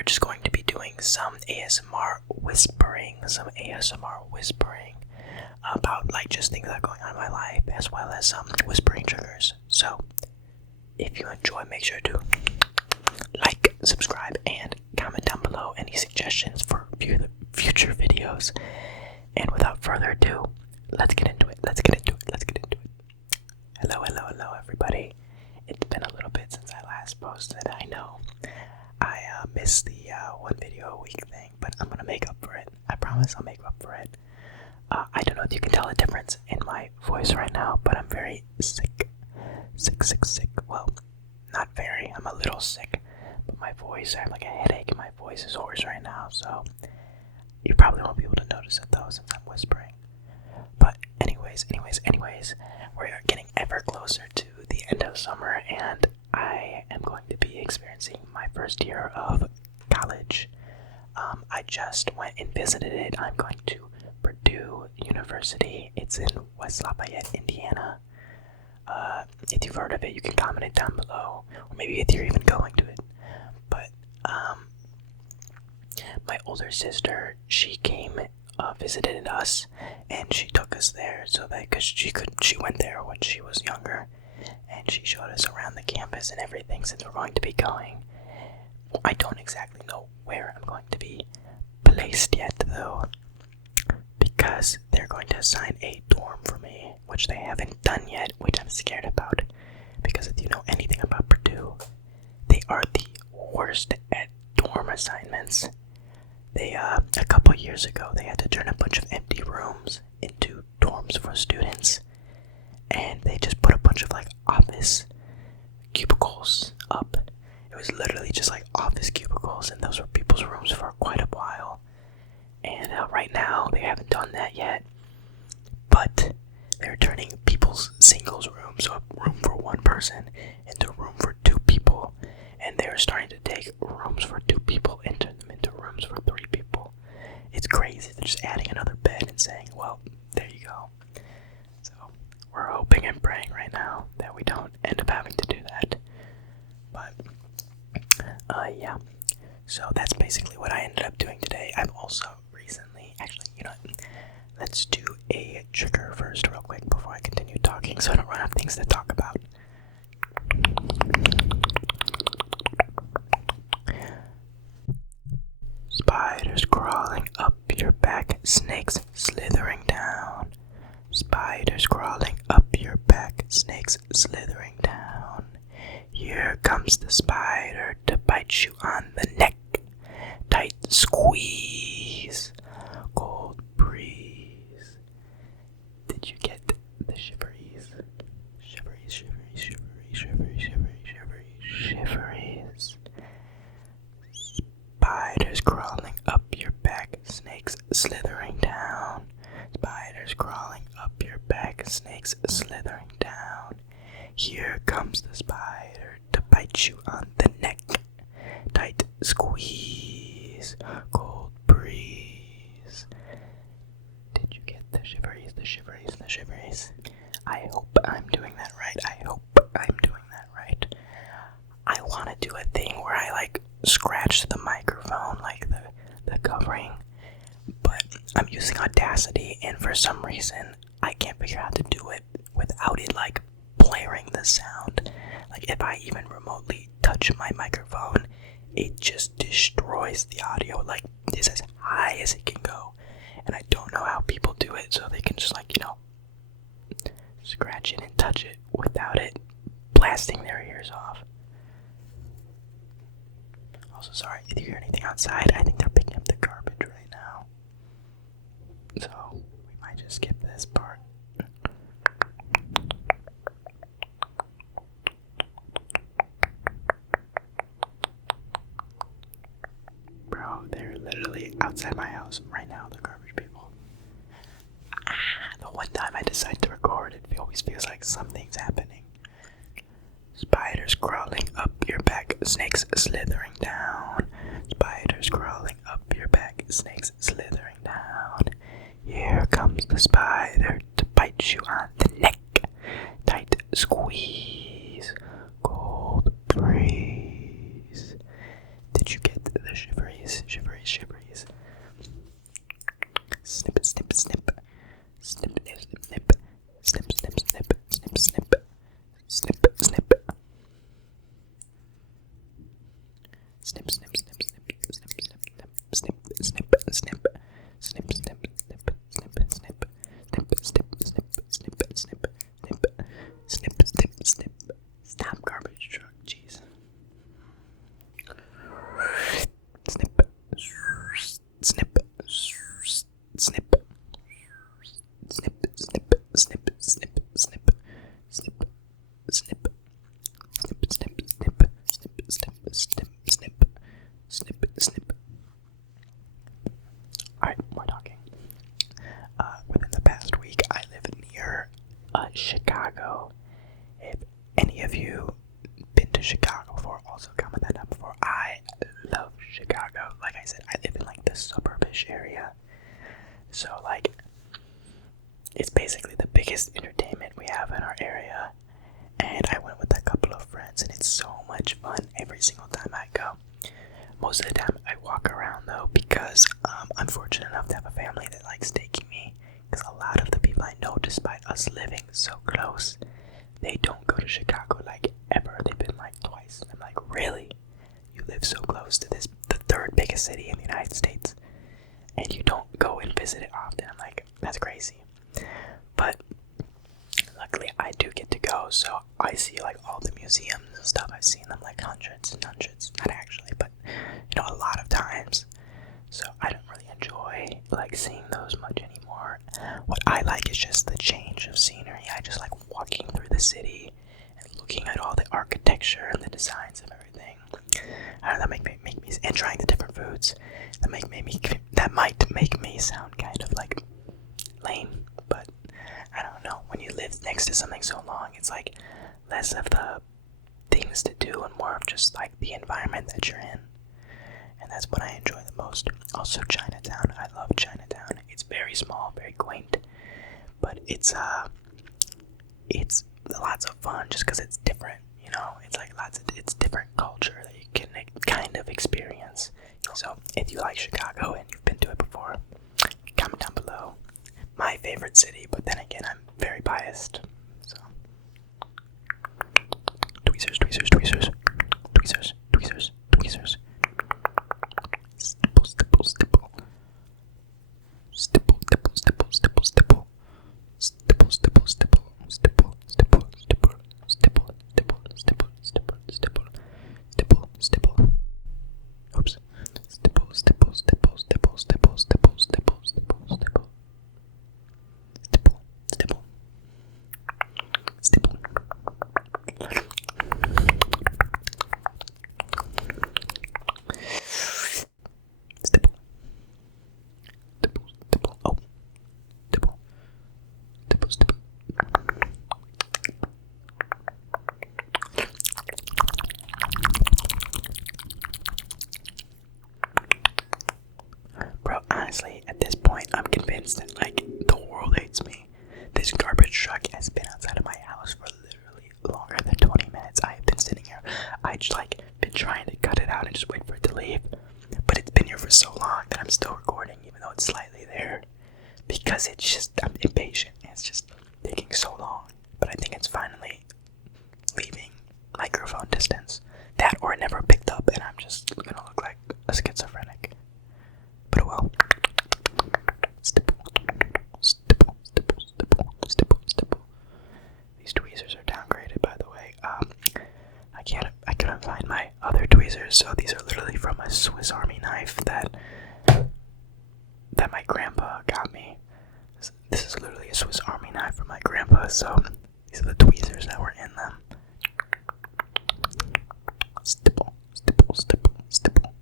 are just going to be doing some ASMR whispering about like just things that are going on in my life, as well as some whispering triggers. So if you enjoy, make sure to like, subscribe, and comment down below any suggestions for future videos. And without further ado, let's get into it. Hello everybody. It's been a little bit since I last posted. I know I missed the one video a week thing, but I'm gonna make up for it. I promise I'll make up for it. I don't know if you can tell a difference in my voice right now, but I'm very sick. Well, not very. I'm a little sick, but my voice, I have like a headache and my voice is hoarse right now, so you probably won't be able to notice it though since I'm whispering. But anyways, we're getting ever closer to the end of summer, and I am going to be experiencing my first year of college. I just went and visited it. I'm going to Purdue University. It's in West Lafayette, Indiana. If you've heard of it, you can comment it down below, or maybe if you're even going to it. But my older sister, she came, visited us, and she took us there so that because she went there when she was younger, and she showed us around the campus and everything. Since we're going to be going, I don't exactly know where I'm going to be placed yet though, because they're going to assign a dorm for me, which they haven't done yet, which I'm scared about, because if you know anything about Purdue, they are the worst at dorm assignments. They, a couple years ago, they had to turn a bunch of empty rooms into dorms for students, and they just put a bunch of, like, office cubicles up. It was literally just, like, office cubicles, and those were people's rooms for quite a while. And right now, they haven't done that yet, but they're turning people's singles rooms, so a room for one person, into a room for two people, and they're starting to take rooms for two people and turn them into rooms for three people. It's crazy. They're just adding another bed and saying, well, there you go. So we're hoping and praying right now that we don't end up having to do that. But yeah, so that's basically what I ended up doing today. I've also recently, actually, you know what? Let's do a trigger first real quick before I continue talking so I don't run out of things to talk about. Spiders crawling up your back, snakes slithering down. Spiders crawling up your back, snakes slithering down. Here comes the spider to bite you on the neck. Tight squeeze, cold breeze. Did you get the shiveries? Shiveries. Spiders crawling up your back, snakes slithering down. Spiders crawling up your back, snakes slithering down. Here comes the spider to bite you on the neck. Tight squeeze, cold breeze. Did you get the shiveries? I hope I'm doing that right. I want to do a thing where I like scratch the microphone, like the covering, but I'm using Audacity, and for some reason I can't figure out how to do it without it like blaring the sound. Like if I even remotely touch my microphone, it just destroys the audio. Like it's as high as it can go, and I don't know how people do it so they can just like, you know, scratch it and touch it without it blasting their ears off. Also, sorry if you hear anything outside. I think they're picking up the garbage right now, so we might just skip this part. Bro, they're literally outside my house right now, the garbage people. The one time I decide to record, it always feels like something's happening. Spiders crawling up your back, snakes slithering down. Spiders crawling up your back, snakes slithering down. Here comes the spider to bite you on the neck. Tight squeeze, cold breeze. Did you get the shiver? snip. Alright, more talking. Within the past week, I live near Chicago. If any of you been to Chicago before, also comment that down before. I love Chicago. Like I said, I live in like the suburbish area. So like, it's basically the biggest entertainment we have in our area. And I went with a couple of friends, and it's so much fun every single time I go. Most of the time I walk around though, because I'm fortunate enough to have a family that likes taking me. Because a lot of the people I know, despite us living so close, they don't go to Chicago like ever. They've been like twice. I'm like, really? You live so close to the third biggest city in the United States, and you don't go and visit it often? I'm like, that's crazy. But luckily I do get to go, so I see like all the museums and stuff. I've seen them like hundreds and hundreds, not actually, but a lot of times. So I don't really enjoy like seeing those much anymore. What I like is just the change of scenery. I just like walking through the city and looking at all the architecture and the designs of everything. I don't know, that make me and trying the different foods. That might make me sound kind of like lame, but I don't know. When you live next to something so long, it's like less of the things to do and more of just like the environment that you're in. And that's what I enjoy the most. Also, Chinatown. I love Chinatown. It's very small, very quaint, but it's lots of fun just because it's different. It's like it's different culture that you can kind of experience. So if you like Chicago and you've been to it before, comment down below. My favorite city, but then again, I'm very biased. So tweezers, tweezers, tweezers, tweezers, tweezers, tweezers. Stipple, stipple, stipple. Stipple, stipple, stipple, stipple, stipple. Stipple, stipple, stipple, stipple, stipple, stipple, stipple, stipple, stipple, stipple, stipple, stipple, stipple. Oops. Stipple, stipple, stipple, stipple, stipple, stipple, stipple, stipple, stipple. Stipple, stipple. Stipple. Bro, honestly, at this point, I'm convinced that, like, the world hates me. This garbage truck has been outside of my house for literally longer than 20 minutes. I have been sitting here. I just, like, been trying to cut it out and just wait for it to leave. But it's been here for so long that I'm still recording, even though it's slightly there. Because it's just, I'm impatient. It's just taking so long. But I think it's finally leaving microphone distance. That or it never picked up, and I'm just gonna look like a schizophrenic. But well. Stipple, stipple, stipple, stipple, stipple, stipple. These tweezers are downgraded, by the way. I couldn't find my other tweezers, so these are literally from a Swiss Army knife that my grandpa got me. This is literally a Swiss Army knife from my grandpa, so these are the tweezers that were in them. Stipple, stipple, stipple, stipple,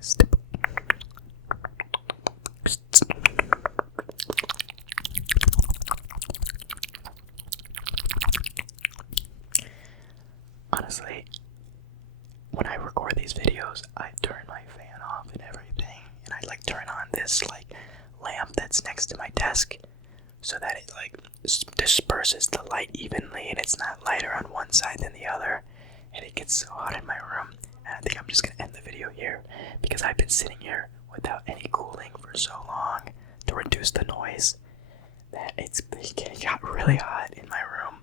stipple. Honestly, when I record these videos, I turn my fan off and everything, and I like turn on this like lamp that's next to my desk so that it like disperses the light evenly and it's not lighter on one side than the other, and it gets so hot in my room. And I think I'm just gonna end the video here because I've been sitting here without any cooling for so long to reduce the noise that it got really hot in my room,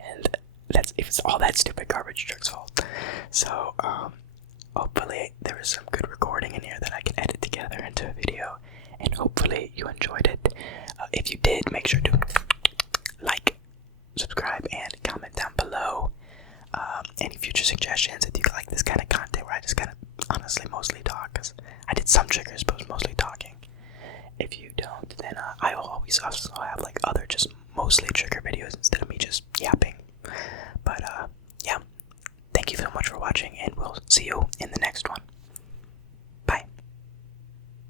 and it's all that stupid garbage truck's fault. So hopefully there was some good recording in here that I can edit together into a video, and hopefully you enjoyed it. If you did, make sure to like, subscribe, and comment down below any future suggestions. If you like this kind of content where I just kind